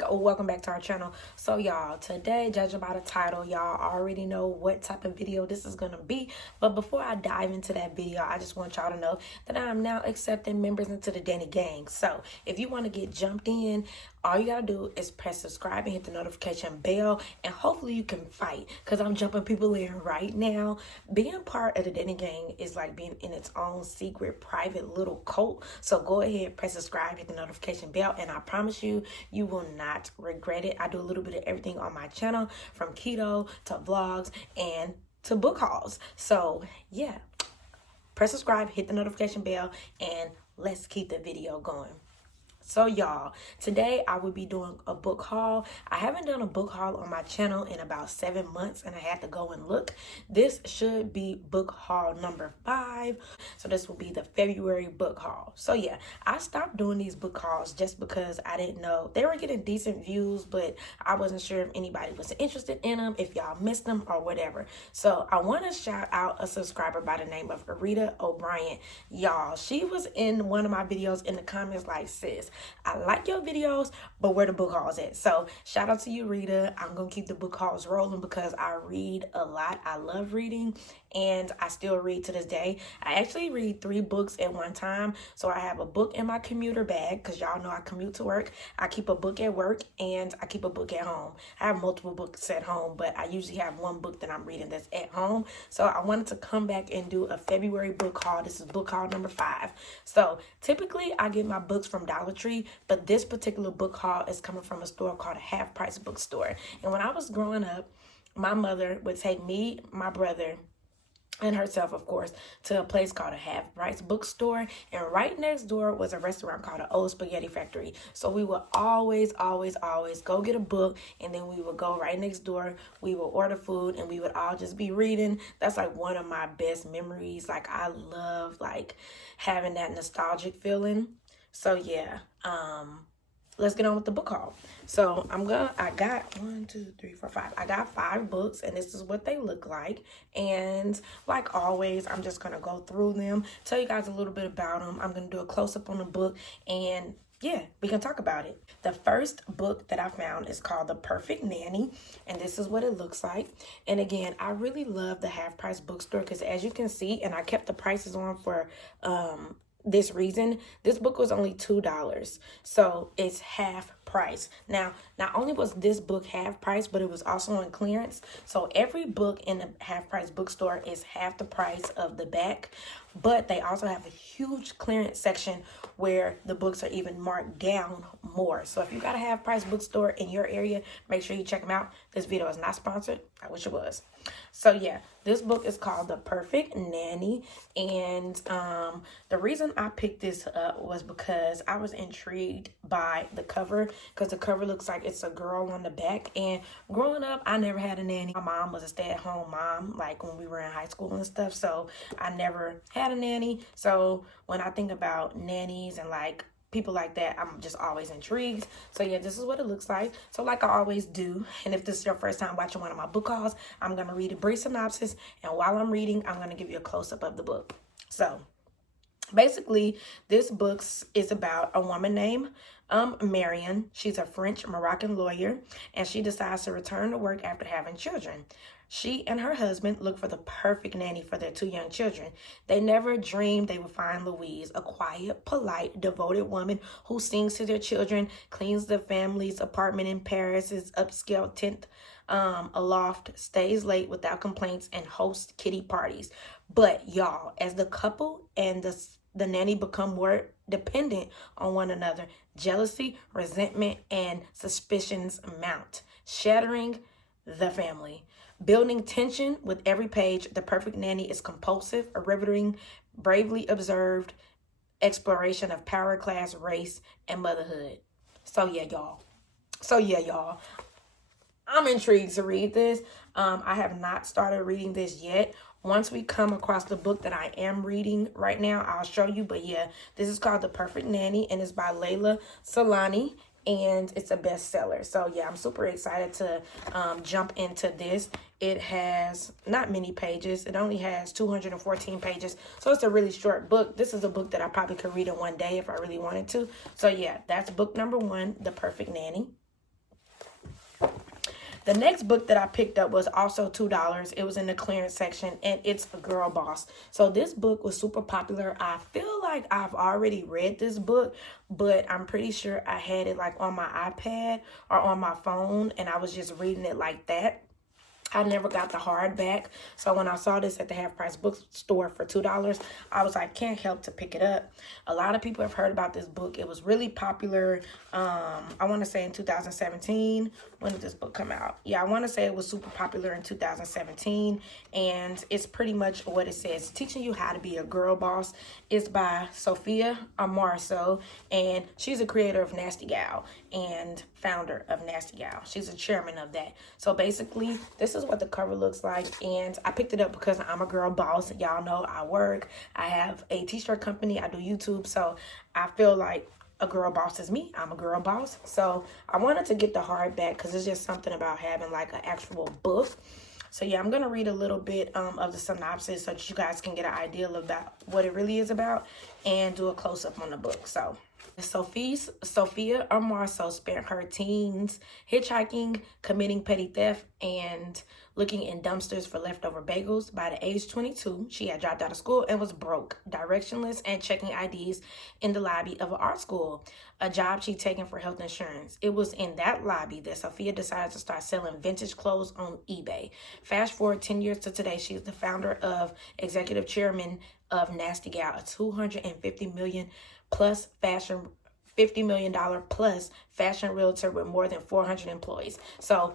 morning. Welcome back to our channel. So y'all, today, judging by the title, y'all already know what type of video this is gonna be. But before I dive into that video, I just want y'all to know that I am now accepting members into the Danny gang. So if you want to get jumped in, all you gotta do is press subscribe and hit the notification bell, and hopefully you can fight, because I'm jumping people in right now. Being part of the Danny gang is like being in its own secret private little cult. So go ahead, press subscribe, hit the notification bell, and I promise you, you will not regret it. I do a little bit of everything on my channel, from keto to vlogs and to book hauls. So yeah, press subscribe, hit the notification bell, and let's keep the video going. So y'all, today I will be doing a book haul. I haven't done a book haul on my channel in about 7 months, and I had to go and look. This should be book haul number 5. So this will be the February book haul. So yeah, I stopped doing these book hauls just because I didn't know. They were getting decent views, but I wasn't sure if anybody was interested in them, if y'all missed them or whatever. So I want to shout out a subscriber by the name of Rita O'Brien. Y'all, she was in one of my videos in the comments like, sis, I like your videos, but where the book hauls at? So shout out to you, Rita. I'm gonna keep the book hauls rolling because I read a lot. I love reading, and I still read to this day. I actually read 3 books at one time. So I have a book in my commuter bag, because y'all know I commute to work. I keep a book at work, and I keep a book at home. I have multiple books at home, but I usually have one book that I'm reading that's at home. So I wanted to come back and do a February book haul. This is book haul number 5. So typically I get my books from Dollar Tree, but this particular book haul is coming from a store called a Half Price Bookstore. And when I was growing up, my mother would take me, my brother, and herself, of course, to a place called a Half Price Bookstore. And right next door was a restaurant called the Old Spaghetti Factory. So we would always go get a book, and then we would go right next door. We would order food, and we would all just be reading. That's like one of my best memories. Like, I love like having that nostalgic feeling. So yeah, let's get on with the book haul. So I got 1, 2, 3, 4, 5. I got 5 books, and this is what they look like. And like always, I'm just gonna go through them, tell you guys a little bit about them. I'm gonna do a close-up on the book, and yeah, we can talk about it. The first book that I found is called The Perfect Nanny, and this is what it looks like. And again, I really love the Half Price Bookstore because, as you can see, and I kept the prices on for this reason, this book was only $2, so it's half price. Now, not only was this book half price, but it was also on clearance. So every book in the Half Price Bookstore is half the price of the back, but they also have a huge clearance section where the books are even marked down more. So if you got a Half Price Bookstore in your area, make sure you check them out. This video is not sponsored. I wish it was. So yeah, this book is called The Perfect Nanny, and the reason I picked this up was because I was intrigued by the cover, because the cover looks like it's a girl on the back. And growing up, I never had a nanny. My mom was a stay-at-home mom, like when we were in high school and stuff, so I never had a nanny. So when I think about nannies and like people like that, I'm just always intrigued. So yeah, this is what it looks like. So like I always do, and if this is your first time watching one of my book hauls, I'm going to read a brief synopsis, and while I'm reading, I'm going to give you a close-up of the book. So basically, this book is about a woman named Marion. She's a French Moroccan lawyer, and she decides to return to work after having children. She and her husband look for the perfect nanny for their 2 young children. They never dreamed they would find Louise, a quiet, polite, devoted woman who sings to their children, cleans the family's apartment in Paris' upscale tent, a loft, stays late without complaints, and hosts kiddie parties. But y'all, as the couple and the nanny become more dependent on one another, jealousy, resentment, and suspicions mount, shattering the family. Building tension with every page, The Perfect Nanny is compulsive, a riveting, bravely observed exploration of power, class, race, and motherhood. So yeah, y'all. I'm intrigued to read this. I have not started reading this yet. Once we come across the book that I am reading right now, I'll show you. But yeah, this is called The Perfect Nanny, and it's by Layla Salani, and it's a bestseller. So yeah, I'm super excited to jump into this. It has not many pages. It only has 214 pages, so it's a really short book. This is a book that I probably could read in one day if I really wanted to. So yeah, that's book number 1, The Perfect Nanny. The next book that I picked up was also $2. It was in the clearance section, and it's A Girl Boss. So this book was super popular. I feel like I've already read this book, but I'm pretty sure I had it like on my iPad or on my phone, and I was just reading it like that. I never got the hardback. So when I saw this at the half price bookstore for $2, I was like, can't help to pick it up. A lot of people have heard about this book. It was really popular. I want to say in 2017. When did this book come out? Yeah, I want to say it was super popular in 2017. And it's pretty much what it says. Teaching You How to Be a Girl Boss. It's by Sophia Amarso. And she's a creator of Nasty Gal and founder of Nasty Gal. She's a chairman of that. So basically, this is what the cover looks like, and I picked it up because I'm a girl boss. Y'all know I work. I have a t-shirt company. I do YouTube, so I feel like a girl boss is me. I'm a girl boss. So I wanted to get the hardback because it's just something about having like an actual book. So yeah, I'm going to read a little bit of the synopsis so that you guys can get an idea about what it really is about and do a close-up on the book. So Sophia Amarso spent her teens hitchhiking, committing petty theft, and looking in dumpsters for leftover bagels. By the age 22, she had dropped out of school and was broke, directionless, and checking IDs in the lobby of an art school, a job she'd taken for health insurance. It was in that lobby that Sophia decided to start selling vintage clothes on eBay. Fast forward 10 years to today, she's the founder of executive chairman of Nasty Gal, a $250 million plus fashion $50 million plus fashion realtor with more than 400 employees. So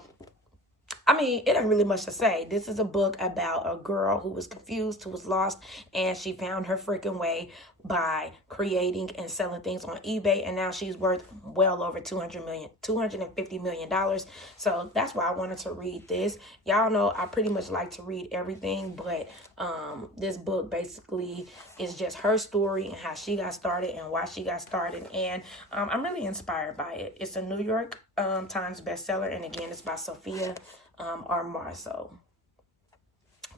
I mean, it ain't really much to say. This is a book about a girl who was confused, who was lost, and she found her freaking way by creating and selling things on eBay, and now she's worth well over $250 million. So that's why I wanted to read this. Y'all know I pretty much like to read everything, but this book basically is just her story and how she got started and why she got started, and I'm really inspired by it. It's a New York Times bestseller, and again, it's by Sophia Amarso.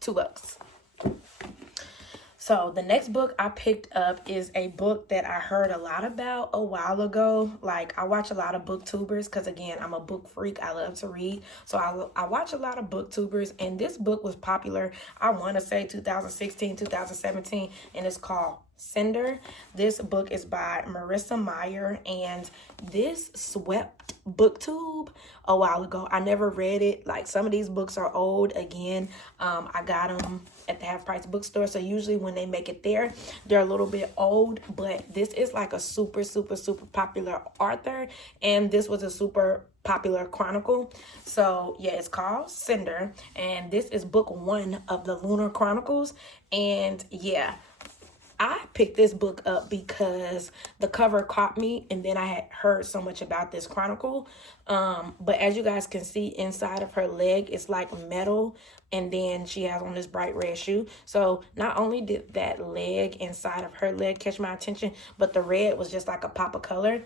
$2. So the next book I picked up is a book that I heard a lot about a while ago. Like, I watch a lot of booktubers because, again, I'm a book freak. I love to read. So I watch a lot of booktubers, and this book was popular, I want to say 2016, 2017, and it's called Cinder. This book is by Marissa Meyer, and this swept booktube a while ago. I never read it. Like, some of these books are old. Again, I got them at the half price bookstore, so usually when they make it there, they're a little bit old, but this is like a super popular author, and this was a super popular chronicle. So yeah, it's called Cinder, and this is book 1 of the Lunar Chronicles. And yeah, I picked this book up because the cover caught me, and then I had heard so much about this chronicle. But as you guys can see, inside of her leg, it's like metal, and then she has on this bright red shoe. So not only did that leg inside of her leg catch my attention, but the red was just like a pop of color.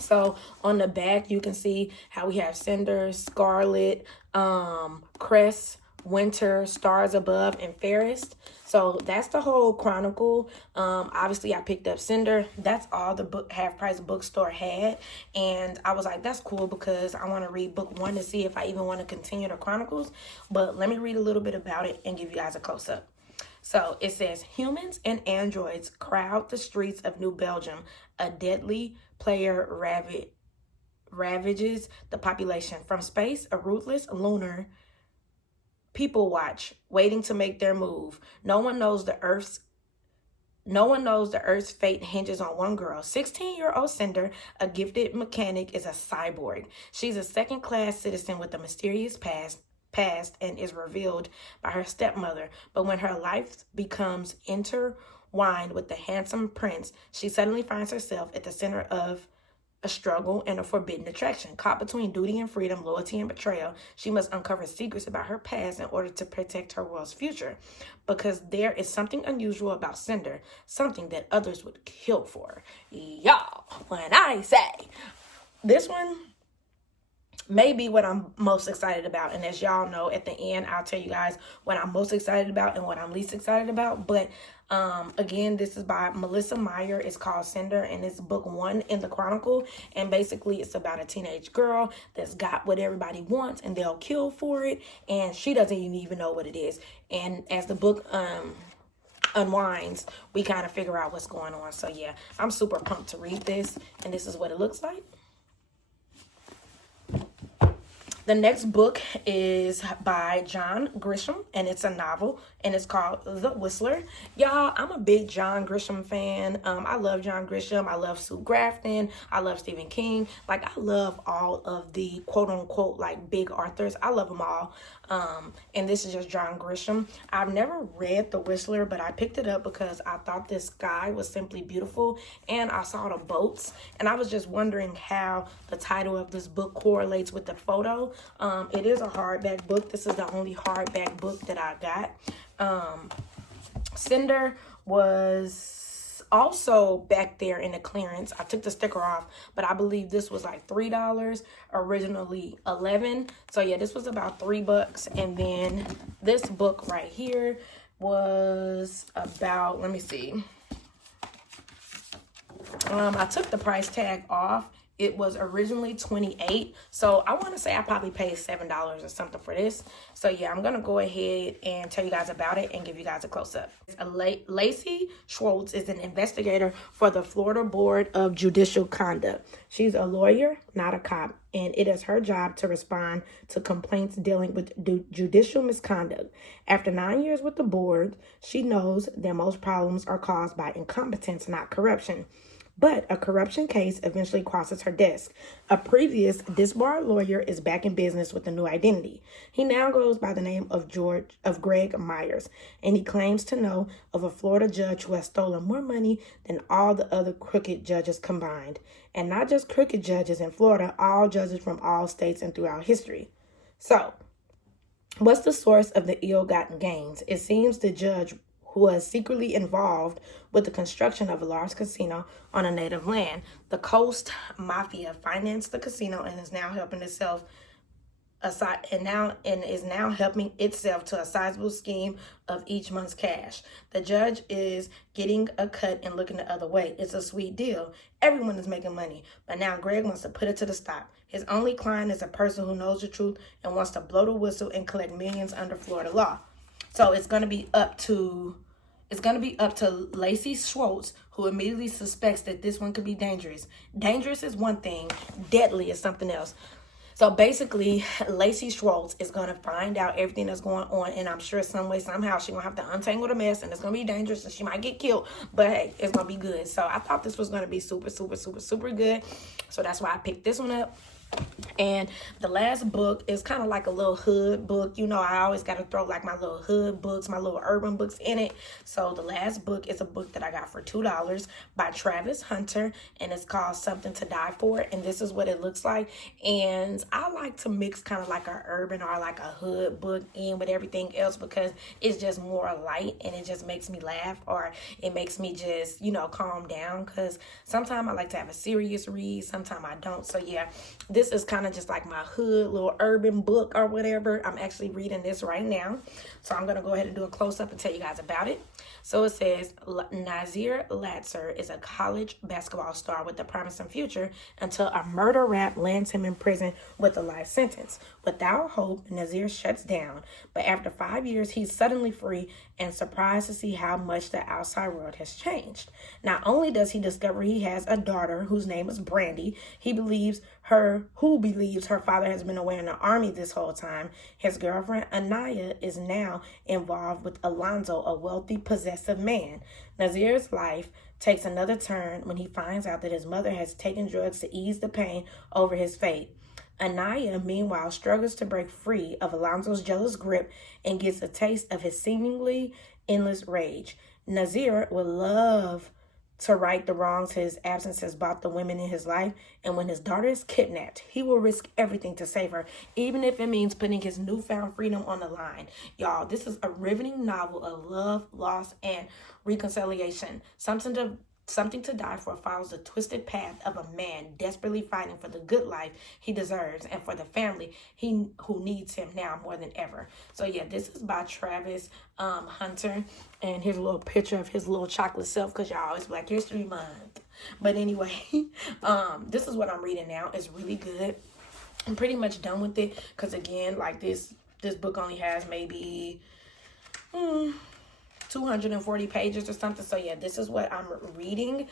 So on the back, you can see how we have Cinder, Scarlet, Crest, Winter, Stars Above, and Fairest. So that's the whole chronicle. Obviously I picked up Cinder. That's all the half price bookstore had, and I was like, that's cool because I want to read book 1 to see if I even want to continue the chronicles. But let me read a little bit about it and give you guys a close-up. So it says, humans and androids crowd the streets of New Belgium. A deadly player ravages the population. From space, a ruthless lunar people watch, waiting to make their move. No one knows the Earth's fate hinges on one girl. 16-year-old Cinder, a gifted mechanic, is a cyborg. She's a second-class citizen with a mysterious past and is revealed by her stepmother. But when her life becomes intertwined with the handsome prince, she suddenly finds herself at the center of a struggle and a forbidden attraction. Caught between duty and freedom, loyalty and betrayal, she must uncover secrets about her past in order to protect her world's future. Because there is something unusual about Cinder, something that others would kill for. Y'all, when I say this one, maybe what I'm most excited about. And as y'all know, at the end, I'll tell you guys what I'm most excited about and what I'm least excited about. But again, this is by Melissa Meyer. It's called Cinder, and it's book 1 in the Chronicle. And basically, it's about a teenage girl that's got what everybody wants, and they'll kill for it. And she doesn't even know what it is. And as the book unwinds, we kind of figure out what's going on. So yeah, I'm super pumped to read this, and this is what it looks like. The next book is by John Grisham, and it's a novel, and it's called The Whistler. Y'all, I'm a big John Grisham fan. I love John Grisham. I love Sue Grafton. I love Stephen King. Like, I love all of the quote-unquote, like, big authors. I love them all. And this is just John Grisham. I've never read The Whistler, but I picked it up because I thought this sky was simply beautiful, and I saw the boats, and I was just wondering how the title of this book correlates with the photo. It is a hardback book. This is the only hardback book that I got. Cinder was also back there in the clearance. I took the sticker off, but I believe this was like $3, originally $11. So yeah, this was about $3. And then this book right here was about, let me see. I took the price tag off. It was originally $28. So I want to say I probably paid $7 or something for this. So yeah, I'm going to go ahead and tell you guys about it and give you guys a close-up. Lacey Schwartz is an investigator for the Florida Board of Judicial Conduct. She's a lawyer, not a cop, and it is her job to respond to complaints dealing with judicial misconduct. After 9 years with the board, she knows that most problems are caused by incompetence, not corruption. But a corruption case eventually crosses her desk. A previous disbarred lawyer is back in business with a new identity. He now goes by the name of Greg Myers, and he claims to know of a Florida judge who has stolen more money than all the other crooked judges combined. And not just crooked judges in Florida, all judges from all states and throughout history. So, what's the source of the ill-gotten gains? It seems the judge who was secretly involved with the construction of a large casino on a native land. The Coast Mafia financed the casino and is now helping itself is now helping itself to a sizable scheme of each month's cash. The judge is getting a cut and looking the other way. It's a sweet deal. Everyone is making money, but now Greg wants to put it to the stop. His only client is a person who knows the truth and wants to blow the whistle and collect millions under Florida law. So it's going to be up to Lacey Schwartz, who immediately suspects that this one could be dangerous. Dangerous is one thing, deadly is something else. So basically, Lacey Schwartz is going to find out everything that's going on, and I'm sure some way, somehow, she's going to have to untangle the mess, and it's going to be dangerous, and she might get killed, but hey, it's going to be good. So I thought this was going to be super, super, super, super good, so that's why I picked this one up. And the last book is kind of like a little hood book. You know, I always got to throw like my little hood books, my little urban books in it. So the last book is a book that I got for $2 by Travis Hunter, and it's called Something to Die For. And this is what it looks like. And I like to mix kind of like a urban or like a hood book in with everything else because it's just more light and it just makes me laugh, or it makes me just, you know, calm down, because sometimes I like to have a serious read, sometimes I don't. So yeah, this is kind of just like my hood little urban book or whatever. I'm actually reading this right now. So I'm going to go ahead and do a close-up and tell you guys about it. So it says, Nazir Latzer is a college basketball star with a promising future until a murder rap lands him in prison with a life sentence. Without hope, Nazir shuts down. But after 5 years, he's suddenly free and surprised to see how much the outside world has changed. Not only does he discover he has a daughter whose name is Brandy, who believes her father has been away in the army this whole time. His girlfriend, Anaya, is now involved with Alonzo, a wealthy, possessive man. Nazir's life takes another turn when he finds out that his mother has taken drugs to ease the pain over his fate. Anaya, meanwhile, struggles to break free of Alonzo's jealous grip and gets a taste of his seemingly endless rage. Nazir would love to right the wrongs his absence has brought the women in his life, and when his daughter is kidnapped, he will risk everything to save her, even if it means putting his newfound freedom on the line. Y'all, this is a riveting novel of love, loss, and reconciliation. Something Something to Die For follows the twisted path of a man desperately fighting for the good life he deserves and for the family who needs him now more than ever. So yeah, this is by Travis Hunter, and here's a little picture of his little chocolate self, because y'all, it's Black History Month. But anyway, this is what I'm reading now. It's really good. I'm pretty much done with it, because again, like this book only has maybe 240 pages or something. So yeah, this is what I'm reading.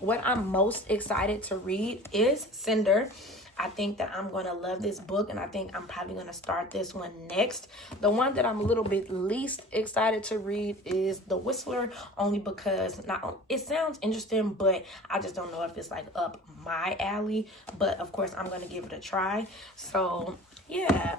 What I'm most excited to read is Cinder. I think that I'm going to love this book, and I think I'm probably going to start this one next. The one that I'm a little bit least excited to read is The Whistler, only because it sounds interesting, but I just don't know if it's like up my alley. But of course, I'm going to give it a try. So yeah,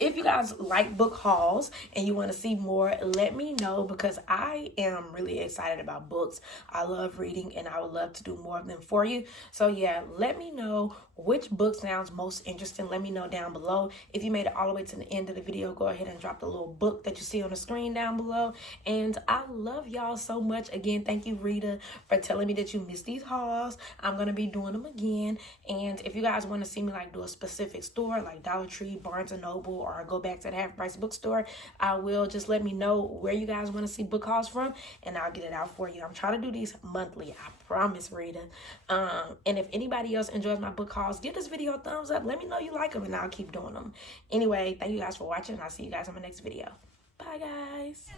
if you guys like book hauls and you want to see more, let me know, because I am really excited about books. I love reading, and I would love to do more of them for you. So yeah, let me know which book sounds most interesting. Let me know down below. If you made it all the way to the end of the video, go ahead and drop the little book that you see on the screen down below. And I love y'all so much. Again, thank you, Rita, for telling me that you missed these hauls. I'm going to be doing them again. And if you guys want to see me like do a specific store like Dollar Tree, Barnes & Noble, or go back to the half price bookstore, I will. Just let me know where you guys want to see book hauls from, and I'll get it out for you. I'm trying to do these monthly, I promise, Rita. And if anybody else enjoys my book hauls, give this video a thumbs up. Let me know you like them, and I'll keep doing them. Anyway, thank you guys for watching, and I'll see you guys in my next video. Bye, guys.